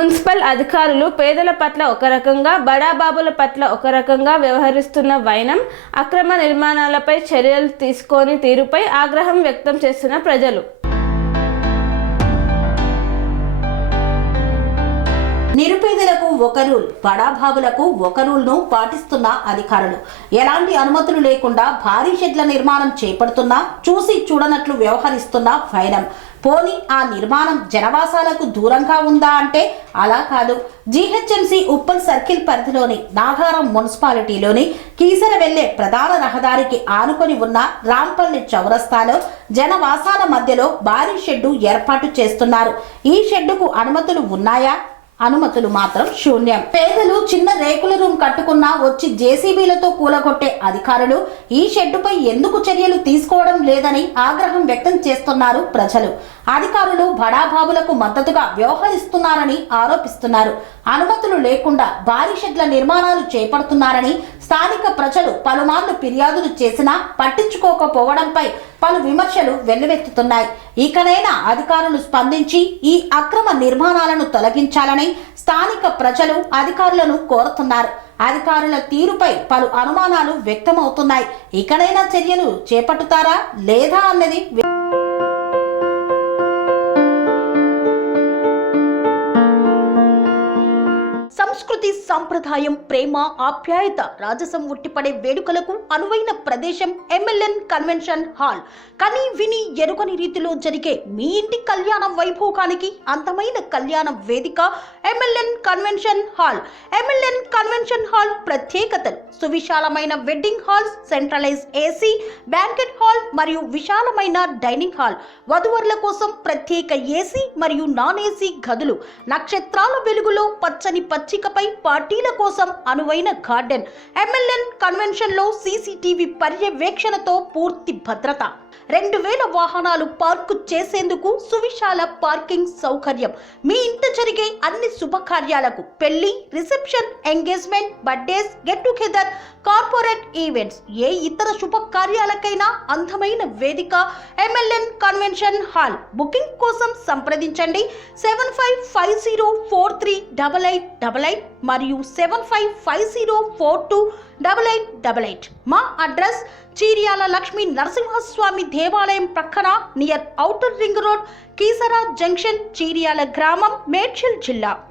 Municipal అధికారులు పేదల పట్ల ఒక రకంగా, బడాబాబుల పట్ల ఒక రకంగా వ్యవహరిస్తున్న వైనం, అక్రమ నిర్మాణాలపై చర్యలు తీసుకోని తీరుపై ఆగ్రహం వ్యక్తం చేస్తున్న ప్రజలు. నిరుపేదలకు ఒక రూల్, బడాబాబులకు ఒక రూల్ను పాటిస్తున్న అధికారులు. ఎలాంటి అనుమతులు లేకుండా భారీ షెడ్ల నిర్మాణం చేపడుతున్నా చూసి చూడనట్లు వ్యవహరిస్తున్న వైనం. పోనీ ఆ నిర్మాణం జనవాసాలకు దూరంగా ఉందా అంటే అలా కాదు. జీహెచ్ఎంసీ ఉప్పల్ సర్కిల్ పరిధిలోని నాగారం మున్సిపాలిటీలోని కీసర వెళ్లే ప్రధాన రహదారికి ఆనుకొని ఉన్న రాంపల్లి చౌరస్తాలో జనవాసాల మధ్యలో భారీ షెడ్డు ఏర్పాటు చేస్తున్నారు. ఈ షెడ్డుకు అనుమతులు ఉన్నాయా? అనుమతులు మాత్రం శూన్యం. పేదలు చిన్న రేకుల రూమ్ కట్టుకున్నా వచ్చి జేసీబీలతో కూలగొట్టే అధికారులు ఈ షెడ్డుపై ఎందుకు చర్యలు తీసుకోవడం లేదని ఆగ్రహం వ్యక్తం చేస్తున్నారు ప్రజలు. అధికారులు బడాబాబులకు మద్దతుగా వ్యవహరిస్తున్నారని ఆరోపిస్తున్నారు. అనుమతులు లేకుండా భారీ షెడ్ల నిర్మాణాలు చేపడుతున్నారని స్థానిక ప్రజలు పలుమార్లు ఫిర్యాదులు చేసినా పట్టించుకోకపోవడంపై పలు విమర్శలు వెల్లువెత్తుతున్నాయి. ఇకనైనా అధికారులు స్పందించి ఈ అక్రమ నిర్మాణాలను తొలగించాలని స్థానిక ప్రజలు అధికారులను కోరుతున్నారు. అధికారుల తీరుపై పలు అనుమానాలు వ్యక్తమవుతున్నాయి. ఇకనైనా చర్యలు చేపట్టుతారా లేదా అన్నది సంస్కృతి, సంప్రదాయం, ప్రేమ, ఆప్యాయత, రాజసం ఉట్టిపడే వేడుకలకు అనువైన ప్రదేశం ఎంఎల్ఎన్ కన్వెన్షన్ హాల్. కని విని ఎరుగని రీతిలో జరిగే మీ ఇంటి కళ్యాణ వైభోగానికి అందమైన కళ్యాణ వేదిక MLN convention hall. MLN convention hall ప్రత్యేకతలు: సువిశాలమైన wedding halls, centralise AC banquet hall మరియు విశాలమైన డైనింగ్ హాల్, వధువరుల కోసం ప్రత్యేక ఏసీ మరియు నాన్ ఏసీ గదులు, నక్షత్రాల వెలుగులో పచ్చని పచ్చికపై పార్టీల కోసం అనువైన గార్డెన్. ఎంఎల్ఎన్ కన్వెన్షన్ లో సీసీటీవీ పర్యవేక్షణతో పూర్తి భద్రత, 2000 వాహనాలు పార్కు చేసేందుకు సువిశాల పార్కింగ్ సౌకర్యం. మీ ఇంట జరిగే అన్ని శుభకార్యాలకు, పెళ్లి, reception, engagement, birthdays, get together, corporate events, ఏ ఇతర శుభకార్యాలకైనా అందమైన వేదిక ఎంఎల్ఎన్ కన్వెన్షన్ హాల్. బుకింగ్ కోసం సంప్రదించండి 7550438888 మరియు 7550428888. మా అడ్రస్ చీర్యాల లక్ష్మీ నరసింహస్వామి దేవాలయం ప్రక్కన, near outer ring road, Keesara junction, Cheeryal గ్రామం, మేడ్చల్ జిల్లా.